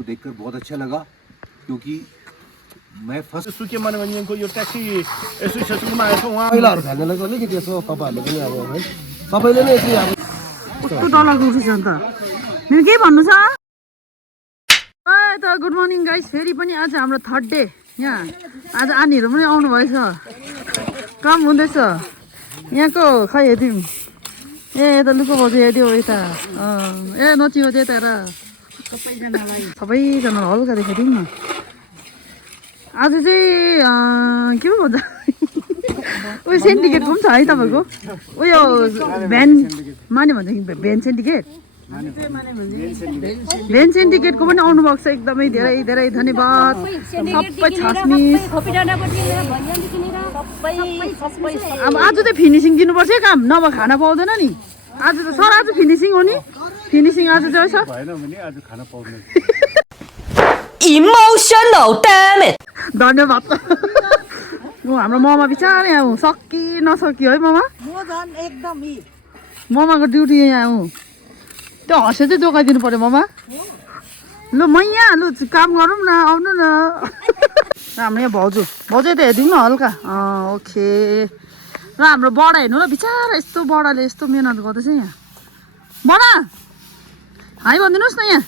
आपको देखकर बहुत अच्छा लगा क्योंकि मैं फर्स्ट सुके मनोरञ्जनको यो ट्याक्सी एसोसिएसनमा आएको उहाँ महिलाहरू खेल्नलाई चाहिँ अलिकति यसो तपाईँहरूले पनि अब है सबैले नै चाहिँ अब कस्तो डरलाग्दो उठेछ अन्त मेरो के भन्नु छ त गुड मर्निङ गाइस फेरि पनि आज हाम्रो थर्ड डे यहाँ आज आनीहरू पनि आउनुभएछ काम हुँदैछ यहाँको खै हेर्यौँ ए यता लुको बजु हेऱ्यो यता ए नचियो त्यता र सबैजनालाई हल्का देखाइदिउँ न आज चाहिँ के पो भन्छ उयो सेन्डिकेटको पनि छ है तपाईँको उयो भ्यान माने भन्छ कि भ्यान सेन्डिकेट भ्यान सेन्डिकेटको पनि आउनुभएको छ एकदमै धेरै धेरै धन्यवाद सबै छासमिस अब आज चाहिँ फिनिसिङ दिनुपर्छ है काम नभए खाना पाउँदैन नि आज त सर आज फिनिसिङ हो नि फिनिसिङ आज चाहिँ छ भएन भने आज खाना पाउँदैन Emotional damn it. धन्यवाद हाम्रो ममा बिचार यहाँ सकि नसक्यो है ममा ममाको ड्युटी यहाँ हौ त्यो हँसे चाहिँ जोगाइदिनु पर्यो ममा लु म यहाँ लु काम गरौँ न आउनु न हाम्रो यहाँ भाउजू भाउजू त हेरिदिउँ न हल्का ओके र हाम्रो बडा हेर्नु ल बिचारा यस्तो बडाले यस्तो मिहिनेत गर्दैछ यहाँ बडा हाई भनिदिनुहोस् न यहाँ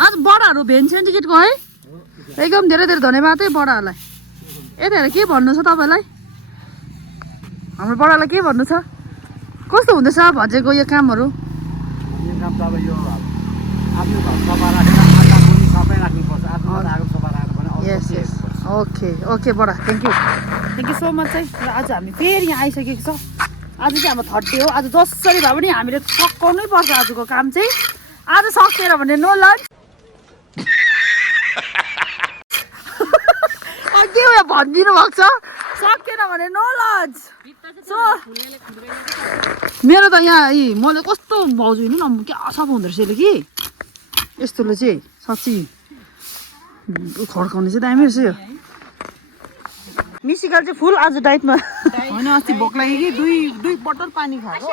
आज बडाहरू भेन सेन्डिकेटको है एकदम धेरै धेरै धन्यवाद है बडाहरूलाई यता के भन्नु छ तपाईँलाई हाम्रो बडालाई के भन्नु छ कस्तो हुँदैछ भजेको यो कामहरू काम त अब यो आफ्नो घर सफा राखेर आटा पनि सबै राख्नुपर्छ आफ्नो आगो सफा राखेर भने यस यस ओके ओके बडा थ्याङ्क यू सो मच है र आज हामी फेरि यहाँ आइसकेको छ आज चाहिँ हाम्रो थर्ड डे हो आज जसरी भए पनि हामीले सकाउनै पर्छ आजको काम चाहिँ आज सकेर भने नो लन्च के उयो भनिदिनु भएको छ सकेन भने नो लन्च सो मेरो त यहाँ मैले कस्तो भाउजू हिँड्नु न क्या सफा हुँदो रहेछ यसले कि यस्तोले चाहिँ साँच्ची खड्काउने चाहिँ दामी रहेछ यो मिसिकाल चाहिँ फुल आज डाइटमा होइन अस्ति भोक लाग्यो कि दुई बोतल पानी खाएको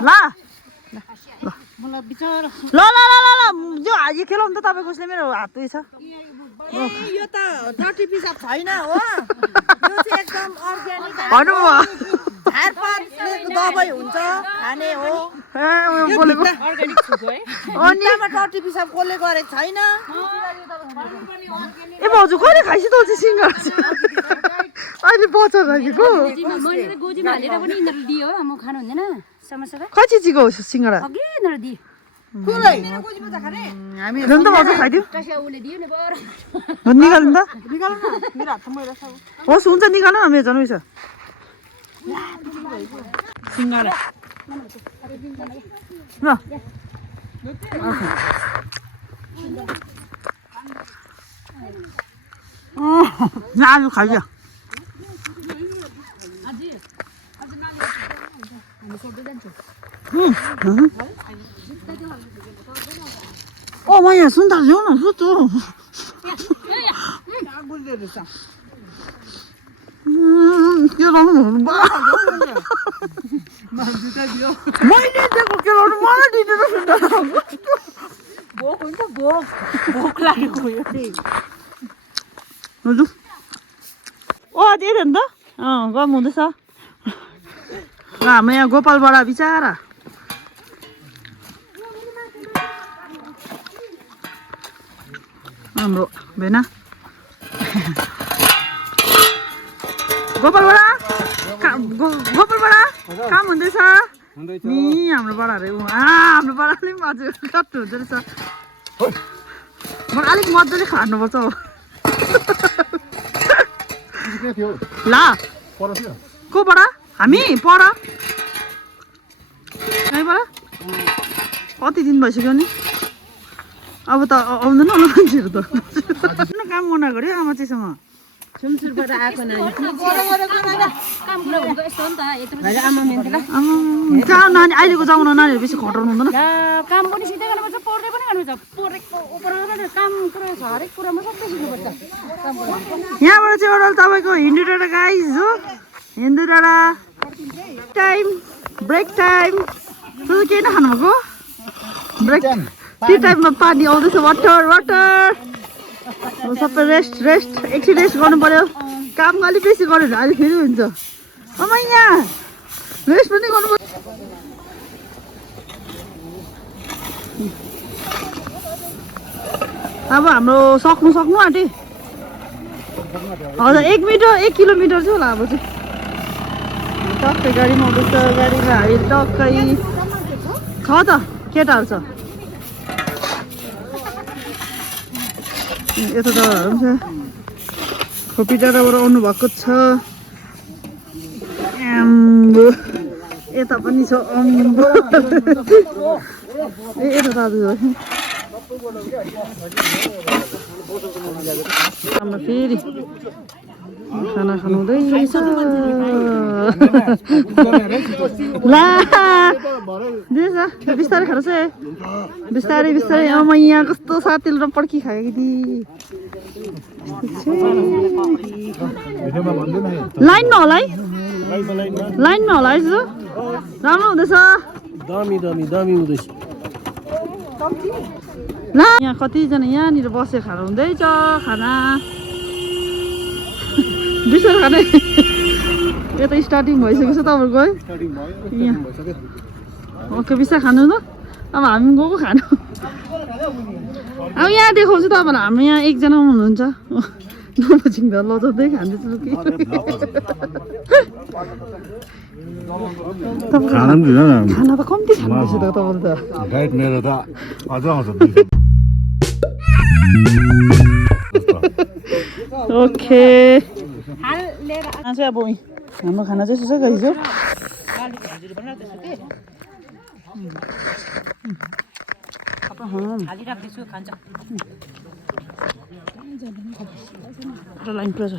ल ल ल जो हाजी खेलाउँ त तपाईँको उसले मेरो हात उयो छ यो त डटी पिसाब छैन हो यो चाहिँ एकदम अर्ग्यानिक भन्नु झारपातले दबाई हुन्छ खाने हो बोलेको अनि डटी पिसाब कसले गरेको छैन ए भाउजू कहिले खाइस त चाहिँ सिङ्गडा अहिले बचर राखेको खै चिचीको सिङ्गडा हामी त भाउजू खाइदिउँ निकाल्नु त होस् हुन्छ निकाल्नु न मेरो झन् उयो छ सिङ्गडा ल आज खाइदियो ओ म यहाँ सुन्दा ल्याउ न सुत्छु के लाउनु मैले दिएको के लाउनु मलाई दिँदैन सुन्दा भोक हुन्छ भोक लागेको यो चाहिँ हजुर ओ त्यही त नि त गम हुँदैछ र हाम्रो यहाँ गोपालबाट बिचारा हाम्रो भेना गोपालबाट काम हुँदैछ नि हाम्रो बडाहरू हाम्रो बडाले पनि अझ कस्तो हुँदो रहेछ मलाई अलिक मजाले खानुपर्छ हो ल कोबाट हामी पर कहीँबाट कति दिन भइसक्यो नि अब त आउँदैन होला मान्छेहरू त काम गर्न गऱ्यो आमा चाहिँसँग सुमसुरबाट आएको नानी कहाँ नानी अहिलेको जमाना नानीहरू बेसी खटाउनु हुँदैन काम पनि सिधै गर्नुपर्छ पढ्दै पनि गर्नुपर्छ पढेको काम कुरा छ हरेक कुरामा सबै सिक्नुपर्छ यहाँबाट चाहिँ एउटा तपाईँको हिन्दू डाँडा गाइज हो हिन्दू डाँडा टाइम ब्रेक टाइम केही नखानुभएको ब्रेक टी टाइममा पानी आउँदैछ वाटर वाटर सबै रेस्ट एकछिन रेस्ट गर्नु पर्यो काम अलिक बेसी गर्यो भने अहिले फेरि हुन्छ यहाँ रेस्ट पनि गर्नु पर्यो अब हाम्रो सक्नु आँटे हजुर 1 किलोमिटर चाहिँ होला अब चाहिँ टक्कै गाडीमा आउँदैछ गाडीमा हाली टक्कै छ त केटाहरू छ यता दादाहरू पनि छ खोपी डाँडाबाट आउनु भएको छ आम्बो यता पनि छ अम्बो यता दाजु हाम्रो फेरि खाना खानु हुँदैछ ला बिस्तारै खानुहोस् है बिस्तारै यहाँ कस्तो साथीले पड्की खायो कि लाइनमा होला है राम्रो हुँदैछ दामी हुँदैछ ला यहाँ कतिजना यहाँनिर बसेर खानु हुँदैछ खाना बिस्तारै खाने यता स्टार्टिङ भइसकेको छ तपाईँहरूको है ओके बिस्तारै खानु न अब हामी गएको खानु अब यहाँ देखाउँछु तपाईँलाई हाम्रो यहाँ एकजना हुनुहुन्छ नजिङ त लजाउँदै खाँदैछु कि खाना त कम्ती खाँदैछ त तपाईँले त डाइट मेरो त अझ आउँछ ओके चाहिँ अब हाम्रो खाना चाहिँ यसो गइसक्यो लाइन पुरा छ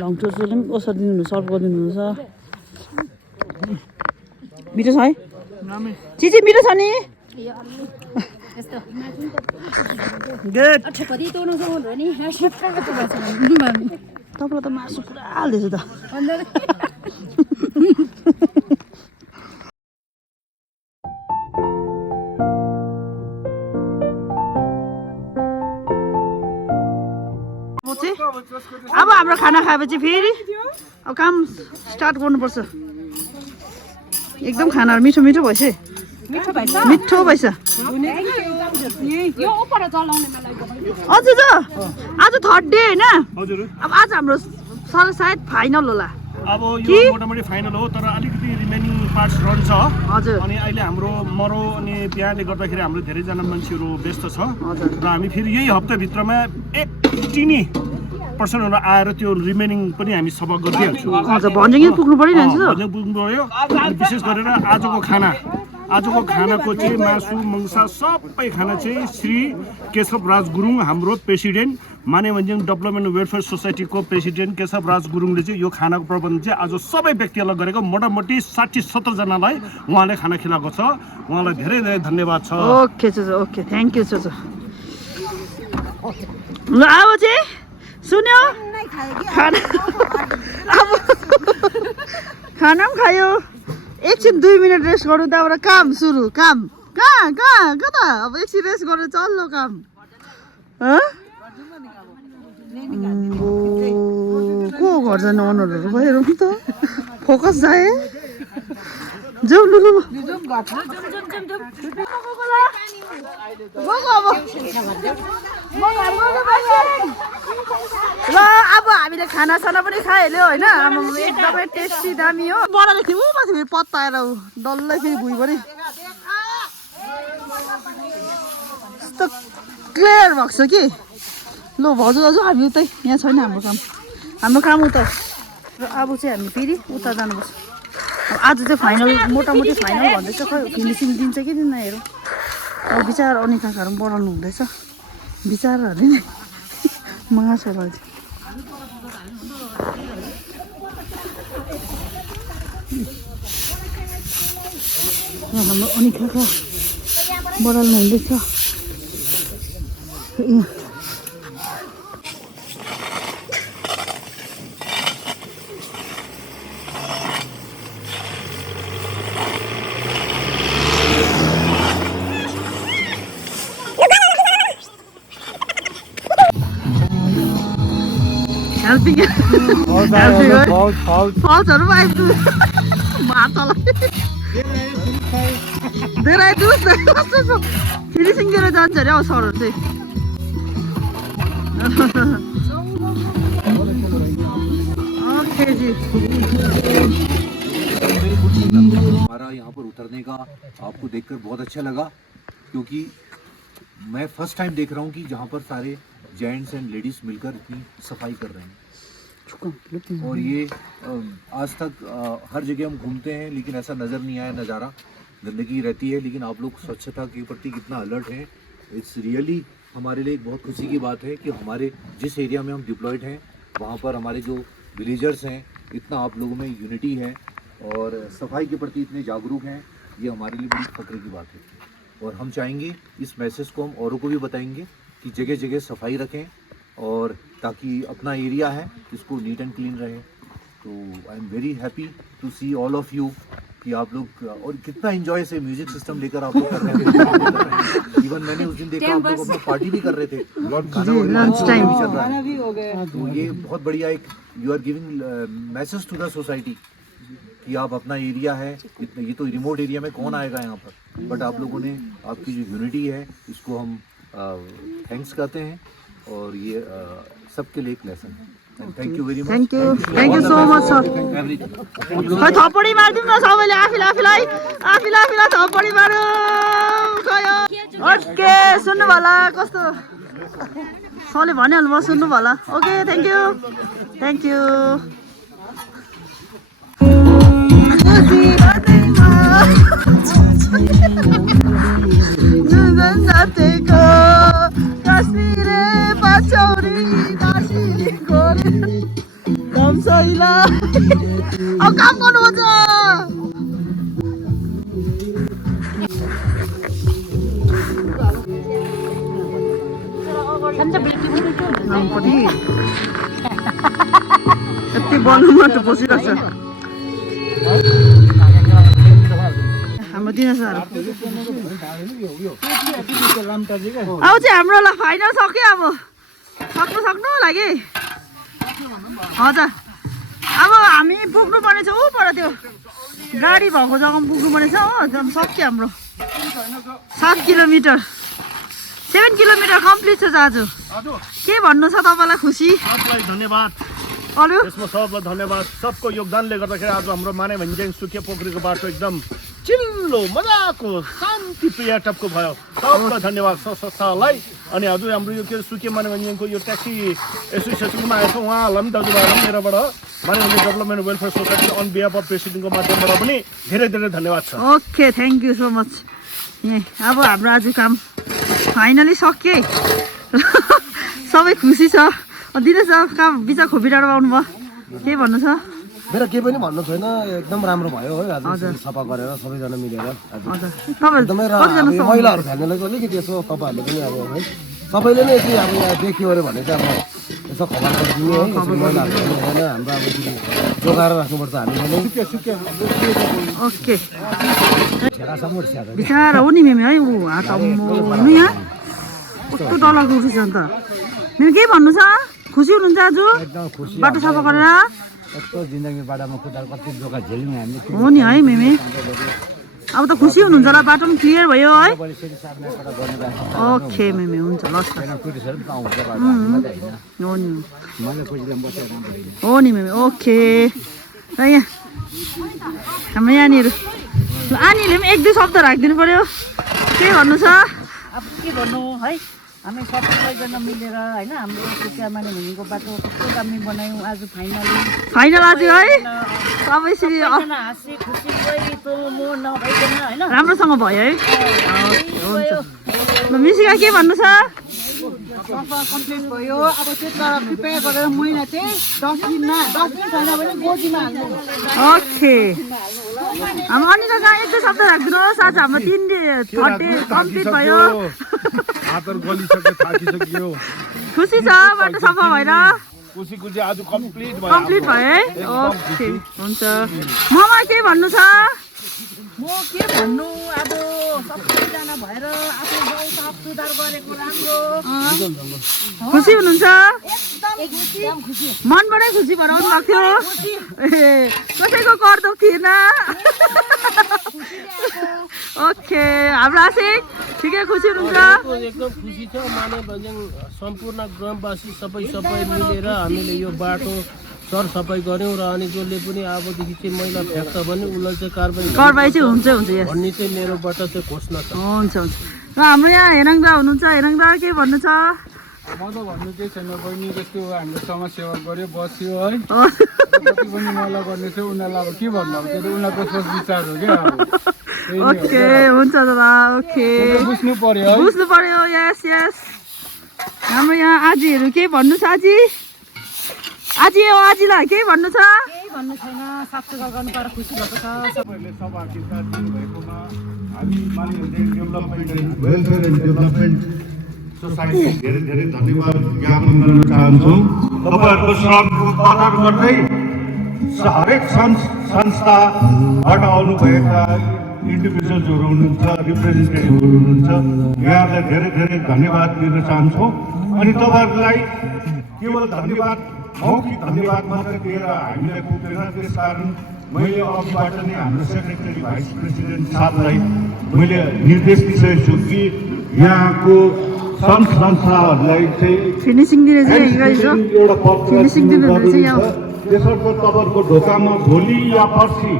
लङचोरले पनि ओसर दिनुहुन्छ सर्भ गरिदिनुहुन्छ मिठो छ है चिची मिठो छ नि तपाईँलाई त मासु पुरा हाल्दैछ त अब हाम्रो खाना खाएपछि फेरि अब काम स्टार्ट गर्नुपर्छ एकदम खानाहरू मिठो भएछ मिठो भएछ हजुर आज थर्ड डे होइन अब आज हाम्रो सायद फाइनल होला अब यो मोटामोटी फाइनल हो तर अलिकति रिमेनिङ पार्ट्स रहन्छ हजुर अनि अहिले हाम्रो मरो अनि बिहाले गर्दाखेरि हाम्रो धेरैजना मान्छेहरू व्यस्त छ र हामी फेरि यही हप्ताभित्रमा 80% आएर त्यो रिमेनिङ पनि हामी सभा गरिदिइहाल्छौँ हजुर भन्ज्याङ पुग्नु पर्यो नि भन्ज्याङ पुग्नु पर्यो अनि विशेष गरेर आजको खानाको चाहिँ मासु मङ्सा सबै खाना चाहिँ श्री केशव राज गुरुङ हाम्रो प्रेसिडेन्ट मानेभन्ज्याङ डेभलपमेन्ट वेलफेयर सोसाइटीको प्रेसिडेन्ट केशव राज गुरुङले चाहिँ यो खानाको प्रबन्ध चाहिँ आज सबै व्यक्तिहरूलाई गरेको मोटामोटी 60-70 जनालाई उहाँले खाना खिलाएको छ उहाँलाई धेरै धेरै धन्यवाद छ ओके ओके थ्याङ्क यू ल अब चाहिँ सुन्यो खाना पनि खायो एकछिन 2 मिनट रेस्ट गर्नु त्यहाँबाट काम सुरु काम कता अब एकछिन रेस्ट गरेर चल्लो काम को घर जानु अनुहारहरू भयो हेरौँ त फोकस जाए जाउँ ल अब हामीले खानासाना पनि खाइहाल्यो होइन एकदमै टेस्टी दामी हो बडाले थियो माथि फेरि पत्ता आएर डल्लै फेरि भुइँभरि यस्तो क्लियर भएको छ कि ल भाउजू दाजु हामी उतै यहाँ छैन हाम्रो काम उता र अब चाहिँ हामी फेरि उता जानुपर्छ आज चाहिँ फाइनल मोटामोटी फाइनल भन्दैछ खै फिनिसिङ दिन्छ कि दिन्न हेरौँ अब विचार अनिकाकाहरू पनि बढाउनु हुँदैछ विचारहरूले नै माछ होला हाम्रो अनिकाका बढाउनु हुँदैछ हेल्पिङ फौजहरू पनि आइपुग्यो माछालाई धेरै दुध फिनिसिङ दिएर जान्छ अरे हौ सरहरू चाहिँ ओके जी हमारा यहाँ पर उतरने का आपको देखकर बहुत अच्छा लगा, क्योंकि मैं फर्स्ट टाइम देख रहा हूँ कि जहाँ पर सारे जेंट्स एंड लेडीज मिलकर इतनी सफाई कर रहे हैं। और ये आज तक हर जगह हम घूमते हैं लेकिन ऐसा नज़र नहीं आया नज़ारा, गंदगी रहती है, लेकिन आप लोग स्वच्छता के प्रति कितना अलर्ट हैं। इट्स रियली हमारे लिए एक बहुत खुशी की बात है कि हमारे जिस एरिया में हम डिप्लॉयड हैं वहाँ पर हमारे जो विलेजर्स हैं, इतना आप लोगों में यूनिटी है और सफाई के प्रति इतने जागरूक हैं, ये हमारे लिए बड़ी फक्र की बात है। और हम चाहेंगे इस मैसेज को हम औरों को भी बताएंगे कि जगह जगह सफाई रखें और ताकि अपना एरिया है इसको नीट एंड क्लीन रहे। तो I am very happy to see all of you कि आप लोग और कितना एंजॉय से म्यूजिक सिस्टम लेकर आप लोग कर रहे हैं। इवन मैंने उस दिन देखा आप लोग अपना पार्टी भी कर रहे थे, लंच टाइम भी चल रहा है। तो ये बहुत बढ़िया एक you are giving message to the society कि आप अपना एरिया है, ये तो रिमोट एरिया में कौन आएगा यहाँ पर, बट आप लोगों ने आपकी जो यूनिटी है इसको हम थैंक्स करते हैं और ये सबके लिए एक लेसन है। Thank you very much. Thank you so much sir. खै थप्पडी मारिदिउँ न सबैले आफैलाई थप्पडी मार्यो गयो। ओके सुन्नु होला कस्तो सरले भनिहाल्नु भयो, सुन्नु होला। ओके थ्याङ्क यू जातेको काश्मीरे पछौरी नासिको काम छैला अब काम गर्नुहुन्छ। यति बनाउनु त बसिरहेको छ हाम्रो दिनेशहरू। अब चाहिँ हाम्रो ल फाइनल सक्यो, अब सक्नु लागि हजुर। अब हामी पुग्नु पर्ने छ ऊ पर त्यो गाडी भएको जग्गामा पुग्नु पर्ने छ हो। सक्यो हाम्रो 7 किलोमिटर 7 किलोमिटर कम्प्लिट छ आज। के भन्नु छ तपाईँलाई? खुसी सबलाई धन्यवाद, अरू यसमा सबलाई धन्यवाद। सबको योगदानले गर्दाखेरि आज हाम्रो माने भन्ज्याङ सुके पोखरीको बाटो एकदम चिल्लो मजाको शान्ति प्रिय टाइपको भयो। सबलाई धन्यवाद संस्थालाई। अनि हजुर हाम्रो यो के सुके माने भन्ज्याङको यो ट्याक्सी एसोसिएसनमा आएको उहाँहरूलाई पनि दाजुभाइहरू पनि मेरोबाट Manebhanjyang development welfare society on behalf of प्रेसिडेन्टको माध्यमबाट पनि धेरै धेरै धन्यवाद छ। Okay thank you so much. अब हाम्रो आज काम फाइनली सक्यो है। सबै खुसी छ। दिनेश काम बिचा खोपिडाँडा आउनु भयो, के भन्नु छ? मेरो केही पनि भन्नु छैन, एकदम राम्रो भयो है आज सफा गरेर सबैजना मिलेर। हजुर तपाईँहरू कतिजना छ? महिलाहरू फ्यामिलीको अलिकति यसो तपाईँहरूले पनि अब है सबैले नै यति अब यहाँ देखियो अरे भने चाहिँ अब यसो खबर गरिदिने है। महिलाहरू होइन हाम्रो अब जोगाएर राख्नुपर्छ हामीले नै। ओके बिचरा हो नि मेमी है। ऊ हात हुनु यहाँ कस्तो डरलाग्दो उठेछ अन्त। मेरो के भन्नु छ? खुसी हुनुहुन्छ आज बाटो सफा गरेर? यस्तो जिन्दगी बाटामा कुदाएर कति जोगा झेल्यौँ हामीले। हो नि है मेमी, अब त खुसी हुनुहुन्छ होला, बाटो पनि क्लियर भयो है। ओके मेमी हुन्छ ल। हो नि मेमी ओके। र यहाँ हाम्रो यहाँनिर आनीले पनि 1-2 शब्द राखिदिनु पर्यो, के भन्नु छ? अब के भन्नु है, हामी सबैजना मिलेर होइन हाम्रो सुकिया माने भनेको बाटो कस्तो दामी बनायौँ आज फाइनल आज है। सबै श्री हाँसी खुसी कोही तँ म नभइकन होइन राम्रोसँग भयो है। हुन्छ ल मिसिका के भन्नु छ? सफा कम्प्लिट भयो। अब त्यसलाई प्रिपेयर गरेर मैला चाहिँ डस्टबिन छैन भने गोजीमा हाल्नु। ओके हाम्रो अनिता कहाँ 1-2 शब्द राखिदिनुहोस्। आज हाम्रो 3 कम्प्लिट भयो। खुसी छ बाटो सफा भएर? खुसी आज कम्प्लिट भयो है। ओके हुन्छ। ममा के भन्नु छ? म के भन्नु, अब सबैजना भएर आफ्नो गाउँ साफ सुधार गरेको राम्रो। खुसी हुनुहुन्छ? एकदम मनबाटै खुसी भएर आउनु भएको थियो ए कसैको कर दुख थिएन ओके हाम्रो आशिक ठिकै खुसी हुनुहुन्छ एकदम खुसी छ माने भन्ज्याङ सम्पूर्ण ग्रामवासी सबै मिलेर हामीले यो बाटो सरसफाइ गऱ्यौँ र अनि जसले पनि अबदेखि चाहिँ मैला फ्याँक्छ भने उसलाई चाहिँ कारबाही चाहिँ हुन्छ यस भन्ने चाहिँ मेरोबाट चाहिँ घोषणा छ हुन्छ हुन्छ र हाम्रो यहाँ हेरङदा हुनुहुन्छ हेरङदा के भन्नु छ म त भन्नु केही छैन बहिनी जस्तो हामीले समाजसेवा गऱ्यो बस्यो है जति पनि मैला गर्ने थियो उनीहरूलाई अब के भन्नु अब त्यो त उनीहरूको सोच विचार हो क्या ओके हुन्छ दादा ओके बुझ्नु पर्यो है बुझ्नु पर्यो यस यस हाम्रो यहाँ आजीहरू के भन्नु छ आजी हो आजीलाई के भन्नु छ केही भन्नु छैन साफसफाइ गर्नु पाएर खुसी भएको छ सबैले सहभागिता दिनुभएकोमा हामी मानिसहरू development welfare and development society धेरै धेरै धन्यवाद ज्ञापन गर्न चाहन्छौँ तपाईँहरूको श्रमको कदर गर्दै हरेक संस्थाबाट आउनुभएका इन्डिभिजुअल्सहरू हुनुहुन्छ रिप्रेजेन्टेटिभहरू हुनुहुन्छ यहाँहरूलाई धेरै धेरै धन्यवाद दिन चाहन्छौँ अनि तपाईँहरूलाई केवल धन्यवाद मौखिक धन्यवाद मात्र दिएर हामीलाई पुग्दैन त्यसकारण मैले अघिबाट नै हाम्रो सेक्रेटरी भाइस प्रेसिडेन्ट साहबलाई मैले निर्देश दिइसकेको छु कि यहाँको संस्थाहरूलाई चाहिँ फिनिसिङ दिने चाहिँ एउटा पत्र फिनिसिङ दिनु चाहिँ यहाँ त्यसर्थ तपाईँहरूको ढोकामा भोलि या पर्सि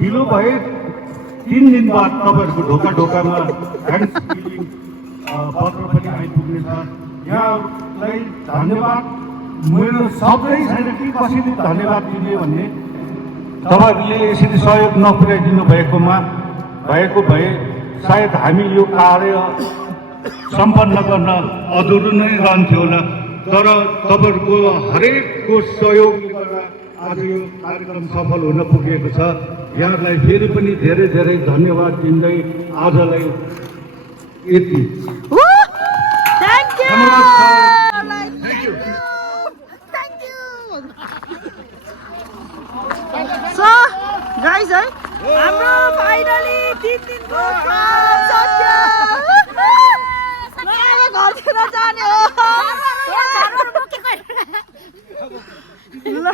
ढिलो भए 3 दिन बाद तपाईँहरूको ढोकामा ह्यान्ड फिलिङ पत्र पनि आइपुग्नेछ यहाँलाई धन्यवाद मेरो शब्दै छैन कि कसैले धन्यवाद दिने भन्ने तपाईँहरूले यसरी सहयोग नपुर्याइदिनु भएको भए सायद हामी यो कार्य सम्पन्न गर्न अधुरो नै रहन्थ्यो होला तर तपाईँहरूको हरेकको सहयोगले गर्दा आज यो कार्यक्रम सफल हुन पुगेको छ यहाँहरूलाई फेरि पनि धेरै धेरै धन्यवाद दिँदै आजलाई यति So, guys, हाम्रो फाइनली 3 दिनको काम सकियो म घरतिर जाने हो ल